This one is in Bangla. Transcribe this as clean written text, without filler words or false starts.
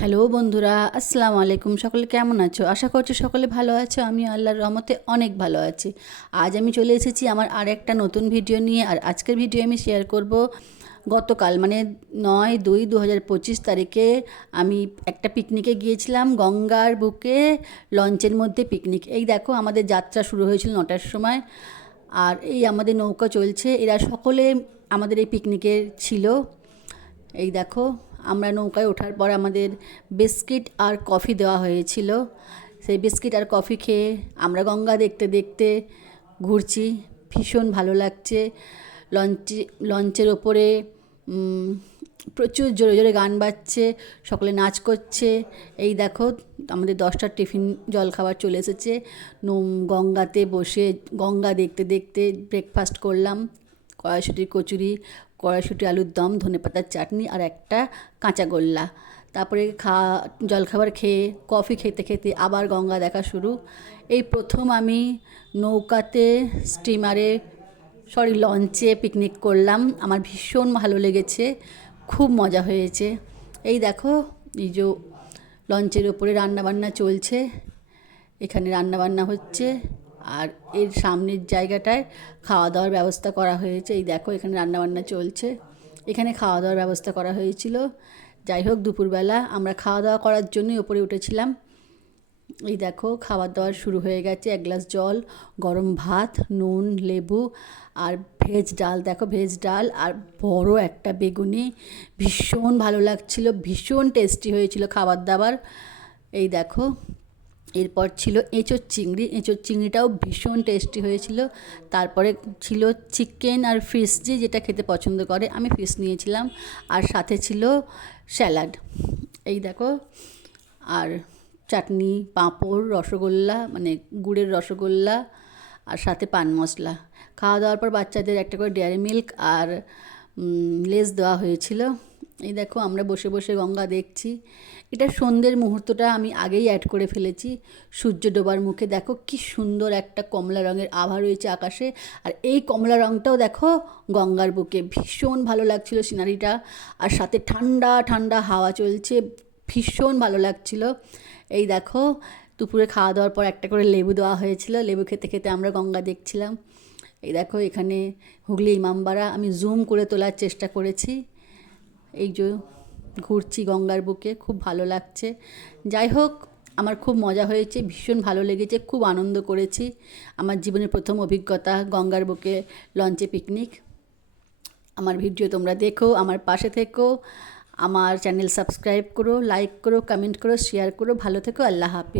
হ্যালো বন্ধুরা, আসসালামু আলাইকুম। সকলে কেমন আছো? আশা করছি সকলে ভালো আছো। আমি আল্লাহর রহমতে অনেক ভালো আছি। আজ আমি চলে এসেছি আমার আর একটা নতুন ভিডিও নিয়ে। আর আজকের ভিডিও আমি শেয়ার করব গতকাল মানে 9/2/2025 তারিখে আমি একটা পিকনিকে গিয়েছিলাম, গঙ্গার বুকে লঞ্চের মধ্যে পিকনিক। এই দেখো আমাদের যাত্রা শুরু হয়েছিল 9টার সময়। আর এই আমাদের নৌকা চলছে, এরা সকলে আমাদের এই পিকনিকের ছিল। এই দেখো আমরা নৌকায় ওঠার পর আমাদের বিস্কিট আর কফি দেওয়া হয়েছিল। সেই বিস্কিট আর কফি খেয়ে আমরা গঙ্গা দেখতে দেখতে ঘুরছি। ভীষণ ভালো লাগছে। লঞ্চের ওপরে প্রচুর জোরে জোরে গান বাজছে, সকলে নাচ করছে। এই দেখো আমাদের 10টার টিফিন জলখাবার চলে এসেছে। গঙ্গাতে বসে গঙ্গা দেখতে দেখতে ব্রেকফাস্ট করলাম। কড়াইশুঁটির কচুরি, কড়াইশুঁটি আলুর দম, ধনেপাতার চাটনি আর একটা কাঁচাগোল্লা। তারপরে জলখাবার খেয়ে কফি খেতে খেতে আবার গঙ্গা দেখা শুরু। এই প্রথম আমি নৌকাতে লঞ্চে পিকনিক করলাম। আমার ভীষণ ভালো লেগেছে, খুব মজা হয়েছে। এই দেখো এই যে লঞ্চের ওপরে রান্নাবান্না চলছে, এখানে রান্নাবান্না হচ্ছে। আর এর সামনের জায়গাটায় খাওয়া দাওয়ার ব্যবস্থা করা হয়েছে। এই দেখো এখানে রান্নাবান্না চলছে, এখানে খাওয়া দাওয়ার ব্যবস্থা করা হয়েছিল। যাই হোক, দুপুরবেলা আমরা খাওয়া দাওয়া করার জন্যই ওপরে উঠেছিলাম। এই দেখো খাবার দাবার শুরু হয়ে গেছে। এক গ্লাস জল, গরম ভাত, নুন, লেবু আর ভেজ ডাল। দেখো ভেজ ডাল আর বড় একটা বেগুনি। ভীষণ ভালো লাগছিল, ভীষণ টেস্টি হয়েছিল খাবার দাবার। এই দেখো এরপর ছিল এঁচোড় চিংড়ি। এঁচোড় চিংড়িটাও ভীষণ টেস্টি হয়েছিল। তারপরে ছিল চিকেন আর ফিশ, যেটা খেতে পছন্দ করে। আমি ফিশ নিয়েছিলাম। আর সাথে ছিল স্যালাড। এই দেখো আর চাটনি, পাঁপড়, রসগোল্লা মানে গুড়ের রসগোল্লা আর সাথে পান মশলা। খাওয়া দাওয়ার পর বাচ্চাদের একটা করে ডেয়ারি মিল্ক আর লেস দেওয়া হয়েছিল। এই দেখো আমরা বসে বসে গঙ্গা দেখছি। এটা সন্ধ্যের মুহূর্তটা আমি আগেই অ্যাড করে ফেলেছি। সূর্য ডোবার মুখে দেখো কি সুন্দর একটা কমলা রঙের আভা রয়েছে আকাশে। আর এই কমলা রঙটাও দেখো গঙ্গার বুকে। ভীষণ ভালো লাগছিল সিনারিটা। আর সাথে ঠান্ডা ঠান্ডা হাওয়া চলছে, ভীষণ ভালো লাগছিল। এই দেখো দুপুরে খাওয়া দাওয়ার পর একটা করে লেবু দেওয়া হয়েছিল। লেবু খেতে খেতে আমরা গঙ্গা দেখছিলাম। এই দেখো এখানে হুগলি ইমামবাড়া আমি জুম করে তোলার চেষ্টা করেছি। এই যে ঘুরছি গঙ্গার বুকে, খুব ভালো লাগছে। যাই হোক আমার খুব মজা হয়েছে, ভীষণ ভালো লেগেছে, খুব আনন্দ করেছি। আমার জীবনের প্রথম অভিজ্ঞতা গঙ্গার বুকে লঞ্চে পিকনিক। আমার ভিডিও তোমরা দেখো, আমার পাশে থেকো, আমার চ্যানেল সাবস্ক্রাইব করো, লাইক করো, কমেন্ট করো, শেয়ার করো। ভালো থেকো, আল্লাহ হাফিজ।